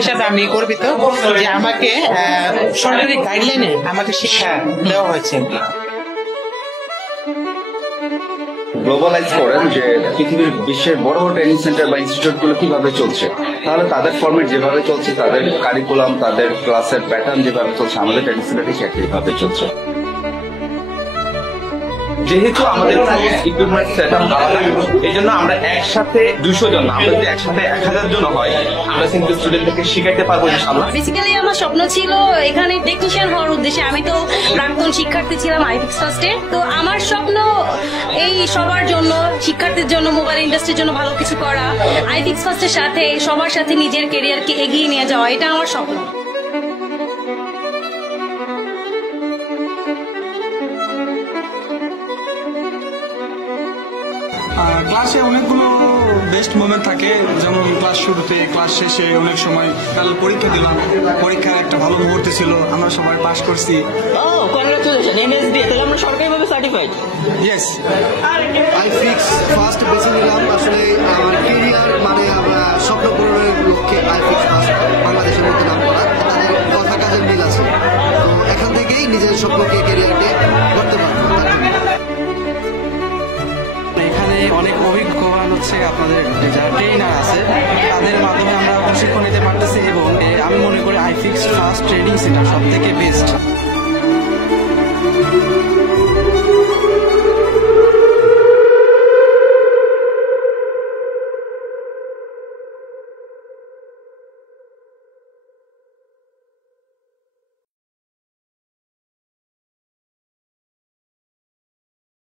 হিসাবে আমি গর্বিত যে আমাকে সরকারি গাইডলাইনে আমাকে শিক্ষা দেওয়া হয়েছে। গ্লোবালাইজ করেন যে পৃথিবীর বিশ্বের বড় বড় ট্রেনিং সেন্টার বা ইনস্টিটিউট গুলো কিভাবে চলছে, তাহলে তাদের ফরম্যাট যেভাবে চলছে, তাদের কারিকুলাম, তাদের ক্লাসের প্যাটার্ন যেভাবে চলছে, আমাদের ট্রেনিং সেন্টারে একইভাবে চলছে। যেহেতু আমাদের ইকুইপমেন্ট সেটআপ আলাদা, এই জন্য আমরা একসাথে 200 জন, আমরা যদি একসাথে 1000 জন হয়, আমরা কিন্তু স্টুডেন্টদেরকে শিখাইতে পারবো ইনশাআল্লাহ। বেসিক্যালি আমার স্বপ্ন ছিল এখানে টেকনিশিয়ান হওয়ার উদ্দেশ্যে। আমি তো প্রাক্তন শিক্ষার্থী ছিলাম আইফিক্স ফার্স্টে, তো আমার স্বপ্ন এই সবার জন্য, শিক্ষার্থীর জন্য, মোবাইল ইন্ডাস্ট্রির জন্য ভালো কিছু করা, আইফিক্স ফার্স্টের সাথে সবার সাথে নিজের কেরিয়ারকে এগিয়ে নিয়ে যাওয়া, এটা আমার স্বপ্ন। ক্লাসে অনেকগুলো বেস্ট মোমেন্ট থাকে, যেমন ক্লাস শুরুতে, ক্লাস শেষে, অনেক সময় কাল পরীক্ষা দিলাম, পরীক্ষার একটা ভালো মুহূর্ত ছিল, আমরা সবাই পাস করছি। কনগ্রাচুলেশন এমএসডি, তাহলে আমরা সরকারিভাবে সার্টিফাইড। ইয়েস, আইফিক্স ফার্স্ট বেছে নিলাম। আসলে আমার কেরিয়ার মানে আমরা স্বপ্ন পূরণের লক্ষ্যে আইফিক্স ফার্স্ট বাংলাদেশের মধ্যে নাম করা, তাদের কথা কাজের মিল আছে, তো এখান থেকেই নিজের স্বপ্নকে কেরিয়ারকে করতে পারবো। এখানে অনেক অভিজ্ঞবান হচ্ছে আপনাদের যারা ট্রেনার আছে, তাদের মাধ্যমে আমরা প্রশিক্ষণ নিতে পারতেছি এবং আমি মনে করি আইফিক্স ফার্স্ট ট্রেনিং সেন্টার সব থেকে বেস্ট।